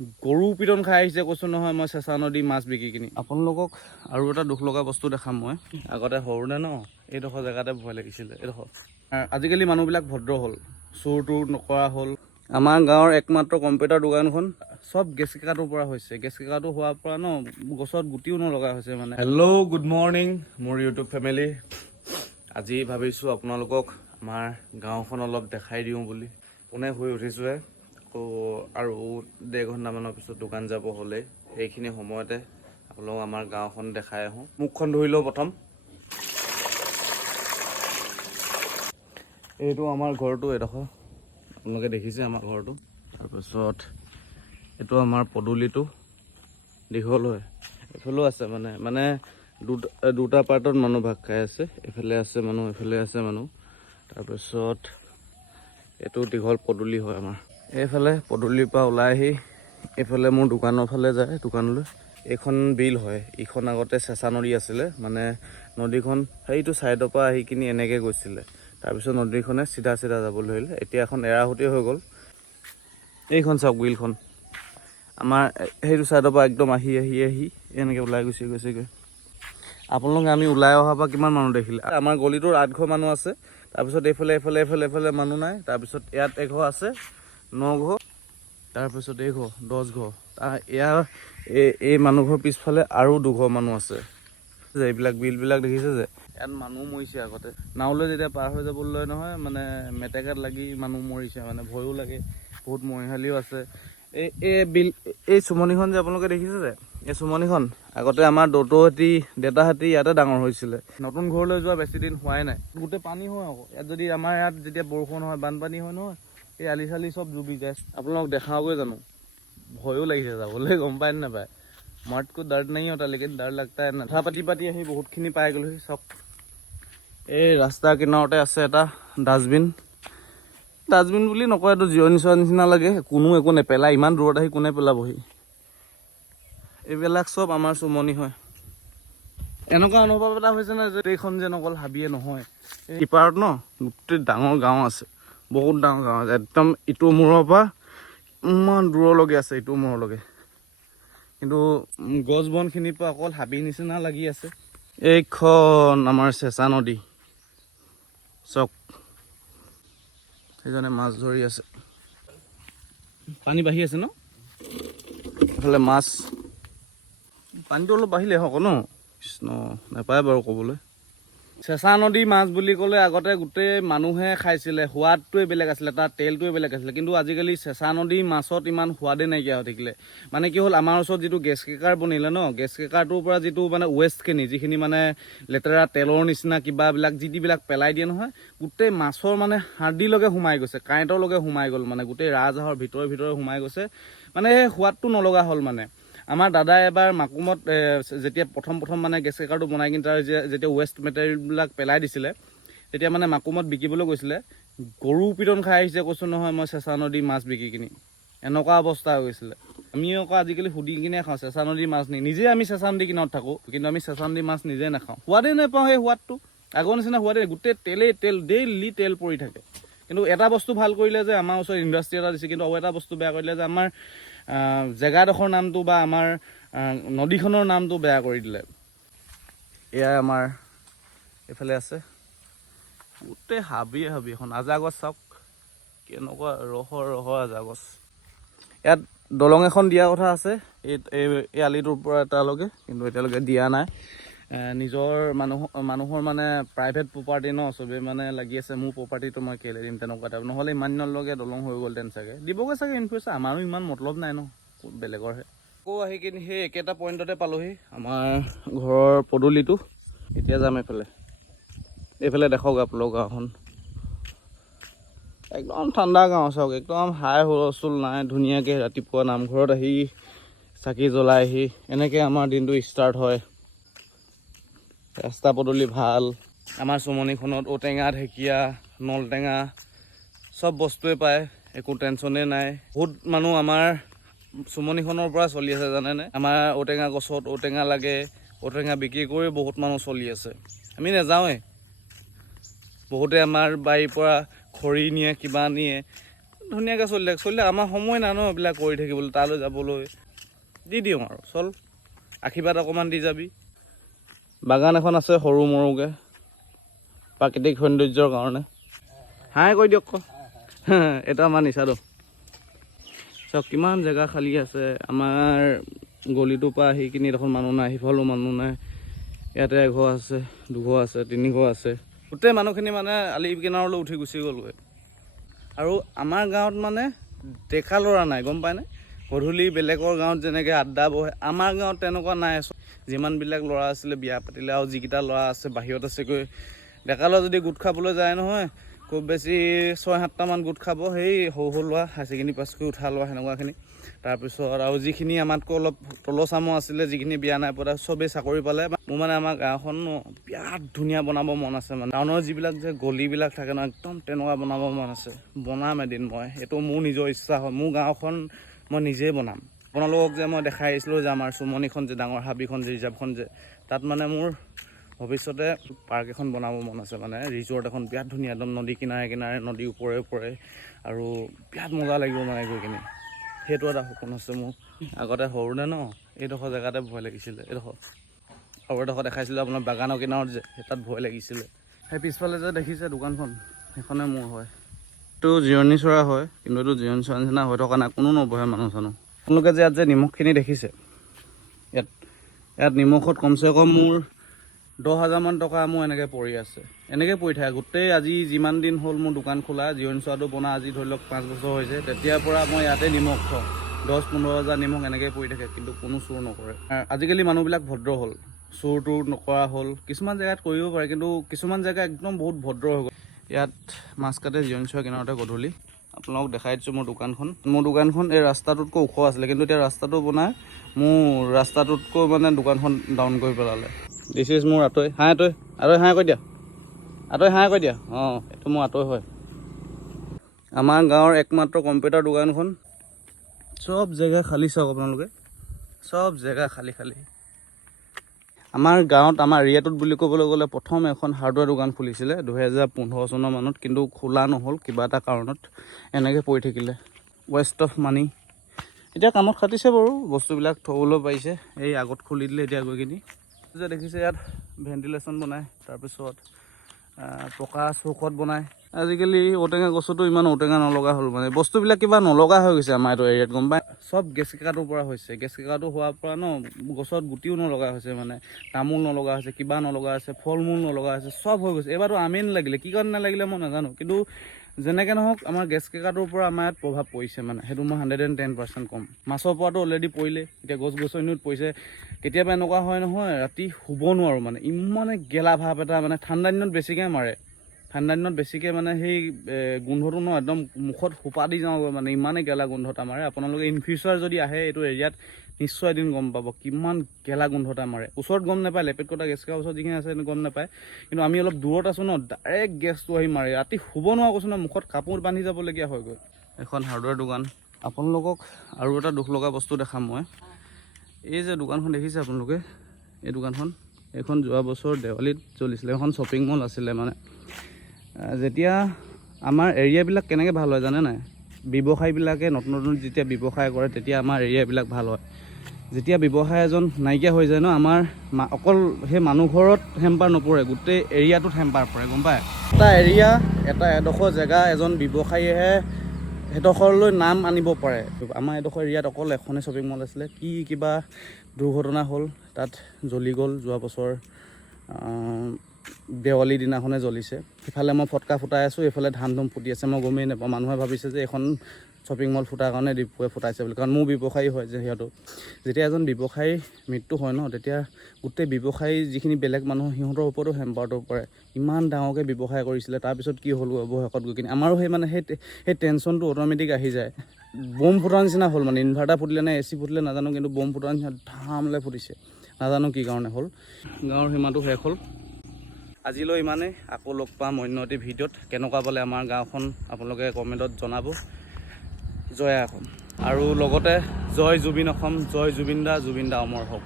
গৰু পিটন খাই আহিছে কৈছোঁ নহয় মই চেঁচা নদী মাছ বিকি কিনি। আপোনালোকক আৰু এটা দুখ লগা বস্তু দেখাম মই। আগতে সৰুতে ন এইডোখৰ জেগাতে ভয় লাগিছিলে। এইডোখৰ আজিকালি মানুহবিলাক ভদ্ৰ হ'ল, চোৰ তোৰ নকৰা হ'ল। আমাৰ গাঁৱৰ একমাত্ৰ কম্পিউটাৰ দোকানখন চব গেছ কেকাটোৰ পৰা হৈছে। গেছ কেকাটো হোৱাৰ পৰা ন গছত গুটিও নলগা হৈছে মানে। হেল্ল' গুড মৰ্ণিং মোৰ ইউটিউব ফেমিলি। আজি ভাবিছোঁ আপোনালোকক আমাৰ গাঁওখন অলপ দেখাই দিওঁ বুলি। পোনে শুই উঠিছোঁহে, আকৌ আৰু 1.5 ঘণ্টামানৰ পিছত দোকান যাব হ'লে। সেইখিনি সময়তে আপোনালোকক আমাৰ গাঁওখন দেখাই আহোঁ। মুখখন ধুই লওঁ প্ৰথম। এইটো আমাৰ ঘৰটো, এডোখৰ আপোনালোকে দেখিছে আমাৰ ঘৰটো। তাৰপিছত এইটো আমাৰ পদূলিটো দীঘল হয়, এইফালেও আছে মানে দুটা পাৰ্টত মানুহ ভাগ খাই আছে। এইফালে আছে মানুহ, এইফালে আছে মানুহ। তাৰপিছত এইটো দীঘল পদূলি হয় আমাৰ। এইফালে পদূলিৰ পৰা ওলাই আহি এইফালে মোৰ দোকানৰ ফালে যায়, দোকানলৈ। এইখন বিল হয়, ইখন আগতে চেঁচা নদী আছিলে। মানে নদীখন সেইটো ছাইডৰ পৰা আহি কিনি এনেকৈ গৈছিলে। তাৰপিছত নদীখনে চিধা যাবলৈ ধৰিলে। এতিয়া এখন এৰাহুতি হৈ গ'ল। এইখন চাওক বিলখন আমাৰ সেইটো ছাইডৰ পৰা একদম আহি এনেকৈ ওলাই গৈছেগৈ। আপোনালোকে আমি ওলাই অহাৰ পৰা কিমান মানুহ দেখিলে। আমাৰ গলিটোৰ 8 ঘৰ মানুহ আছে। তাৰপিছত এইফালে মানুহ নাই। তাৰপিছত ইয়াত এঘৰ আছে, 9 ঘৰ। তাৰপিছত এই ঘৰ 10 ঘৰ। এই মানুহ ঘৰ পিছফালে আৰু 2 ঘৰ মানুহ আছে। যে এইবিলাক বিলবিলাক দেখিছে যে, ইয়াত মানুহ মৰিছে আগতে। নাওলৈ যেতিয়া পাৰ হৈ যাবলৈ লয় নহয়, মানে মেটেকাত লাগি মানুহ মৰিছে, মানে ভয়ো লাগে। বহুত মৰিশালিও আছে। এই চুমনিখন যে আপোনালোকে দেখিছে যে, এই চুমনিখন আগতে আমাৰ দেউতাহঁতি ইয়াতে ডাঙৰ হৈছিলে। নতুন ঘৰলৈ যোৱা বেছি দিন হোৱাই নাই, গোটেই পানী হয় আকৌ ইয়াত। যদি আমাৰ ইয়াত যেতিয়া বৰষুণ হয়, বানপানী হয় নহয়, এই আলি চালি চব ডুবি যায়। আপোনালোকক দেখাওগৈ জানো, ভয়ো লাগিছে যাবলৈ, গম পায় নে নাপায়। মাৰ্টকো ডৰ নাই হতা, লেকিন ডৰ লাগতা হে না। কথা পাতি আহি বহুতখিনি পাই গ'লোহি। চাওক এই ৰাস্তাৰ কিনাৰতে আছে এটা ডাষ্টবিন বুলি নকয়, এইটো জিৰণি চোৱাৰ নিচিনা লাগে। কোনো একো নেপেলায়, ইমান দূৰত আহি কোনে পেলাবহি। এইবিলাক চব আমাৰ চুমনি হয়। এনেকুৱা অনুভৱ এটা হৈছে ন যে এইখন যেন অকল হাবিয়ে নহয়, এই ইপাৰত ন গোটেই ডাঙৰ গাঁও আছে, বহুত ডাঙৰ গাঁও আছে। একদম ইটো মূৰৰ পৰা ইমান দূৰলৈকে আছে, ইটো মূৰলৈকে। কিন্তু গছ বনখিনিৰ পৰা অকল হাবিৰ নিচিনা লাগি আছে। এইখন আমাৰ চেঁচা নদী। চক সেইজনে মাছ ধৰি আছে, পানী বাঢ়ি আছে ন। এইফালে মাছ, পানীটো অলপ বাঢ়িলে হওক ন। কৃষ্ণ, নাপায় বাৰু ক'বলৈ। চেঁচা নদী মাছ বুলি ক'লে আগতে গোটেই মানুহে খাইছিলে, সোৱাদটোৱে বেলেগ আছিলে, তাৰ তেলটোৱে বেলেগ আছিলে। কিন্তু আজিকালি চেঁচা নদী মাছত ইমান সোৱাদে নাইকিয়া হৈ থাকিলে। মানে কি হ'ল, আমাৰ ওচৰত যিটো গেছ কেকাৰ বনিলে ন, গেছ কেকাৰটোৰ পৰা যিটো মানে ৱেষ্টখিনি, যিখিনি মানে লেতেৰা তেলৰ নিচিনা কিবাবিলাক যিবিলাক পেলাই দিয়ে নহয়, গোটেই মাছৰ মানে হাৰ্ডিলৈকে সোমাই গৈছে, কাঁইটলৈকে সোমাই গ'ল। মানে গোটেই ৰাজহাঁহৰ ভিতৰে সোমাই গৈছে। মানে সেই সোৱাদটো নলগা হ'ল মানে। আমাৰ দাদাই এবাৰ মাকুমত যেতিয়া প্ৰথম মানে গেছ কেকাৰটো বনাই কিনি তাৰ যেতিয়া ৱেষ্ট মেটেৰিয়েলবিলাক পেলাই দিছিলে, তেতিয়া মানে মাকুমত বিকিবলৈ গৈছিলে। গৰু পিটন খাই আহিছে কৈছোঁ নহয় মই চেঁচা নদী মাছ বিকি কিনি। এনেকুৱা অৱস্থা হৈ গৈছিলে। আমি আকৌ আজিকালি সুধি কিনে খাওঁ চেঁচা নদীৰ মাছ নি। নিজে আমি চেঁচা নদী কিনাৰত থাকোঁ, কিন্তু আমি চেঁচা নদীৰ মাছ নিজে নাখাওঁ। সোৱাদেই নাপাওঁ সেই সোৱাদটো, আগৰ নিচিনা সোৱাদেই। গোটেই তেল ডেইলি তেল পৰি থাকে। কিন্তু এটা বস্তু ভাল কৰিলে যে আমাৰ ওচৰত ইণ্ডাষ্ট্ৰি এটা দিছে, কিন্তু আৰু এটা বস্তু বেয়া কৰিলে যে আমাৰ জেগাডোখৰ নামটো বা আমাৰ নদীখনৰ নামটো বেয়া কৰি দিলে। এয়াই আমাৰ এইফালে আছে গোটেই হাবি এখন। আজা গছ চাওক কেনেকুৱা ৰহৰ আজা গছ। ইয়াত দলং এখন দিয়া কথা আছে এই আলিটোৰ পৰা তালৈকে, কিন্তু এতিয়ালৈকে দিয়া নাই। নিজৰ মানুহৰ মানে প্ৰাইভেট প্ৰপাৰ্টি ন, চবেই মানে লাগি আছে মোৰ প্ৰপাৰ্টিটো মই কেলৈ দিম, তেনেকুৱা টাইপ। নহ'লে ইমান দিনলৈকে দলং হৈ গ'লহেঁতেন চাগে, দিবগৈ চাগে ইন ফিউচাৰ। আমাৰো ইমান মতলব নাই ন, বেলেগৰহে। আকৌ আহি কিনি সেই একেটা পইণ্টতে পালোহি, আমাৰ ঘৰৰ পদূলিটো। এতিয়া যাম এইফালে দেখক আপোনালোক গাঁওখন। একদম ঠাণ্ডা গাঁও চাওক, একদম হাই হুলস্থুল নাই। ধুনীয়াকৈ ৰাতিপুৱা নামঘৰত আহি চাকি জ্বলাই আহি এনেকৈ আমাৰ দিনটো ষ্টাৰ্ট হয়। ৰাস্তা পদূলি ভাল। আমাৰ চুমনিখনত ঔটেঙা, ঢেকীয়া, নলটেঙা চব বস্তুৱে পায়, একো টেনশ্যনেই নাই। বহুত মানুহ আমাৰ চুমনিখনৰ পৰা চলি আছে জানেনে। আমাৰ ঔটেঙা গছত ঔটেঙা লাগে, ঔটেঙা বিক্ৰী কৰি বহুত মানুহ চলি আছে। আমি নাযাওঁৱেই। বহুতে আমাৰ বাৰীৰ পৰা খৰি নিয়ে, কিবা নিয়ে, ধুনীয়াকৈ চলিলে আমাৰ সময় নাই ন এইবিলাক কৰি থাকিবলৈ, তালৈ যাবলৈ দি দিওঁ আৰু চল আশীৰ্বাদ অকণমান দি যাবি। বাগান এখন আছে সৰু মৰুকৈ প্ৰাকৃতিক সৌন্দৰ্যৰ কাৰণে। হাই কৈ দিয়ক এটা আমাৰ নিচাটো চাওক কিমান জেগা খালী আছে। আমাৰ গলিটোৰ পৰা আহি কিনি দেখোন মানুহ নাই, সিফালেও মানুহ নাই। ইয়াতে এঘৰ আছে, দুঘৰ আছে, তিনিঘৰ আছে। গোটেই মানুহখিনি মানে আলি কিনাৰলৈ উঠি গুচি গ'লগৈ। আৰু আমাৰ গাঁৱত মানে ডেকা ল'ৰা নাই, গম পায়নে? গধূলি বেলেগৰ গাঁৱত যেনেকৈ আড্ডা বহে, আমাৰ গাঁৱত তেনেকুৱা নাই। যিমানবিলাক ল'ৰা আছিলে বিয়া পাতিলে, আৰু যিকেইটা ল'ৰা আছে বাহিৰত আছেগৈ। ডেকা ল'ৰা যদি গোট খাবলৈ যায় নহয়, খুব বেছি 6-7টামান গোট খাব। সেই সৰু ল'ৰা হাই ছেকেণ্ডেৰী পাছ কৰি উঠা ল'ৰা সেনেকুৱাখিনি। তাৰপিছত আৰু যিখিনি আমাতকৈ অলপ তলৰ চামৰ আছিলে, যিখিনি বিয়া নাই পতা, চবেই চাকৰি পালে। মোৰ মানে আমাৰ গাঁওখন বিৰাট ধুনীয়া বনাব মন আছে। মানে টাউনৰ যিবিলাক যে গলিবিলাক থাকে ন, একদম তেনেকুৱা বনাব মন আছে। বনাম এদিন মই, এইটো মোৰ নিজৰ ইচ্ছা হয়। মোৰ গাঁওখন মই নিজেই বনাম। আপোনালোকক যে মই দেখাই আহিছিলোঁ যে আমাৰ চুমনিখন যে ডাঙৰ হাবিখন যে ৰিজাৰ্ভখন যে, তাত মানে মোৰ ভৱিষ্যতে পাৰ্ক এখন বনাব মন আছে। মানে ৰিজৰ্ট এখন বিৰাট ধুনীয়া, একদম নদী কিনাৰে কিনাৰে, নদীৰ ওপৰে আৰু বিৰাট মজা লাগিব মানে গৈ কিনি। সেইটো এটা সপোন আছে মোৰ। আগতে সৰুতে ন এইডোখৰ জেগাতে ভয় লাগিছিলে। এইডোখৰ আৰু এডোখৰ দেখাইছিলোঁ আপোনাৰ বাগানৰ কিনাৰত যে, তাত ভয় লাগিছিলে। সেই পিছফালে যে দেখিছে দোকানখন, সেইখনে মোৰ হয়। এইটো জিৰণি চৰা হয়, কিন্তু এইটো জিৰণি চৰা নিচিনা হৈ থকা নাই, কোনো নবহে মানুহ চানুহ। আপোনালোকে যে ইয়াত যে নিমখখিনি দেখিছে, ইয়াত নিমখত কমচে কম মোৰ 10,000মান টকা মোৰ এনেকৈ পৰি আছে। এনেকৈ পৰি থাকে গোটেই আজি যিমান দিন হ'ল মোৰ দোকান খোলা, জিৰণি চৰাটো বনা আজি ধৰি লওক 5 বছৰ হৈছে। তেতিয়াৰ পৰা মই ইয়াতে নিমখ থওঁ, 10-15 হাজাৰ নিমখ এনেকৈ পৰি থাকে, কিন্তু কোনো চুৰ নকৰে। আজিকালি মানুহবিলাক ভদ্ৰ হ'ল, চুৰটো নকৰা হ'ল। কিছুমান জেগাত কৰিব পাৰে, কিন্তু কিছুমান জেগা একদম বহুত ভদ্ৰ হৈ গ'ল। ইয়াত মাছ কাটে জিৰণি চৰা কিনাৰতে গধূলি। আপোনালোকক দেখাই দিছোঁ মোৰ দোকানখন এই ৰাস্তাটোতকৈ ওখ আছিলে, কিন্তু এতিয়া ৰাস্তাটো বনাই মোৰ ৰাস্তাটোতকৈ মানে দোকানখন ডাউন কৰি পেলালে। দিছ ইজ মোৰ আঁতৈ হাঁহ হাঁহ কৈ দিয়া, অঁ এইটো মোৰ আঁতৈ হয়। আমাৰ গাঁৱৰ একমাত্ৰ কম্পিউটাৰ দোকানখন। চব জেগা খালী চাওক আপোনালোকে, চব জেগা খালী। আমাৰ গাঁৱত, আমাৰ এৰিয়াটোত বুলি ক'বলৈ গ'লে প্ৰথম এখন হাৰ্ডৱেৰ দোকান খুলিছিলে 2015 চনৰ মানত, কিন্তু খোলা নহ'ল কিবা এটা কাৰণত, এনেকৈ পৰি থাকিলে। Waste of money. এতিয়া কামত খাটিছে বাৰু, বস্তুবিলাক থ'বলৈ পাৰিছে। এই আগত খুলি দিলে এতিয়া গৈ কিনি যে দেখিছে ইয়াত ভেণ্টিলেশ্যন বনায়, তাৰপিছত পকা চৌকত বনায়। আজিকালি ঔটেঙা গছতো ইমান ঔটেঙা নলগা হ'ল, মানে বস্তুবিলাক কিবা নলগা হৈ গৈছে আমাৰ এইটো এৰিয়াত, গম পায়? চব গেছ কেকাটোৰ পৰা হৈছে। গেছ কেকাটো হোৱাৰ পৰা ন গছত গুটিও নলগা হৈছে, মানে তামোল নলগা হৈছে, কিবা নলগা হৈছে, ফল মূল নলগা হৈছে, চব হৈ গৈছে। এইবাৰতো আমেই নালাগিলে, কি কাৰণে নালাগিলে মই নাজানো, কিন্তু যেনেকৈ নহওক আমাৰ গেছ কেকাটোৰ পৰা আমাৰ ইয়াত প্ৰভাৱ পৰিছে। মানে সেইটো মই 110% কম। মাছৰ পৰাটো অলৰেডি পৰিলে, এতিয়া গছ গছনিত পৰিছে। কেতিয়াবা এনেকুৱা হয় নহয়, ৰাতি শুব নোৱাৰোঁ, মানে ইমানে গেলা ভাৱ এটা, মানে ঠাণ্ডা দিনত বেছিকৈ মাৰে। ঠাণ্ডা দিনত বেছিকৈ মানে সেই গোন্ধটো ন একদম মুখত সোপা দি যাওঁগৈ, মানে ইমানেই গেলা গোন্ধ এটা মাৰে। আপোনালোকে ইন ফিউচাৰ যদি আহে এইটো এৰিয়াত, নিশ্চয় এদিন গম পাব কিমান গেলা গোন্ধ এটা মাৰে। ওচৰত গম নাপায়, লেপেটকটা গেছ কেকাৰ ওচৰত যিখিনি আছে গম নাপায়, কিন্তু আমি অলপ দূৰত আছোঁ ন, ডাইৰেক্ট গেছটো আহি মাৰে। ৰাতি শুব নোৱাৰা কৈছোঁ ন, মুখত কাপোৰ বান্ধি যাবলগীয়া হয়গৈ। এখন হাৰ্ডৱেৰ দোকান। আপোনালোকক আৰু এটা দুখ লগা বস্তু দেখাম মই। এই যে দোকানখন দেখিছে আপোনালোকে, এই দোকানখন, এইখন যোৱা বছৰ দেৱালীত চলিছিলে। এখন শ্বপিং মল আছিলে। মানে যেতিয়া আমাৰ এৰিয়াবিলাক কেনেকৈ ভাল হয় জানে নাই? ব্যৱসায়ীবিলাকে নতুন যেতিয়া ব্যৱসায় কৰে, তেতিয়া আমাৰ এৰিয়াবিলাক ভাল হয়। যেতিয়া ব্যৱসায় এজন নাইকিয়া হৈ যায় ন, আমাৰ অকল সেই মানুহ ঘৰত হেম্পাৰ নপৰে, গোটেই এৰিয়াটোত হেম্পাৰ পৰে, গম পায়? এটা এৰিয়া, এটা এডোখৰ জেগা এজন ব্যৱসায়ীয়েহে সেইডোখৰলৈ নাম আনিব পাৰে। আমাৰ এডোখৰ এৰিয়াত অকল এখনেই শ্বপিং মল আছিলে, কিবা দুৰ্ঘটনা হ'ল, তাত জ্বলি গ'ল। যোৱা বছৰ দেৱালীৰ দিনাখনে জ্বলিছে। সিফালে মই ফটকা ফুটাই আছোঁ, এইফালে ধাম ধুম ফুটি আছে, মই গমেই নাপাওঁ। মানুহে ভাবিছে যে এখন শ্বপিং মল ফুটাৰ কাৰণে ডিপুৱে ফুটাইছে বুলি, কাৰণ মোৰ ব্যৱসায়ী হয় যে সিহঁতো। যেতিয়া এজন ব্যৱসায়ী মৃত্যু হয় ন, তেতিয়া গোটেই ব্যৱসায়ী যিখিনি বেলেগ মানুহ, সিহঁতৰ ওপৰতো হেম্পাৰটো পৰে। ইমান ডাঙৰকৈ ব্যৱসায় কৰিছিলে, তাৰপিছত কি হ'ল অৱশেষত গৈ কিনি আমাৰো সেই মানে সেই টেনশ্যনটো অট'মেটিক আহি যায়। বম ফুটাৰ নিচিনা হ'ল, মানে ইনভাৰ্টাৰ ফুটিলে নে AC ফুটিলে নাজানো, কিন্তু বম ফুটাৰ নিচিনা ধামলৈ ফুটিছে। নাজানো কি কাৰণে হ'ল। গাঁৱৰ সীমাটো শেষ হ'ল। আজিলৈ ইমানেই। আকৌ লগ পাম অন্য এটি ভিডিঅ'ত। কেনেকুৱা পালে আমাৰ গাঁওখন আপোনালোকে কমেণ্টত জনাব। জয় অসম। আৰু লগতে জয় জুবিন অসম, জয় জুবিন দা অমৰ হওক।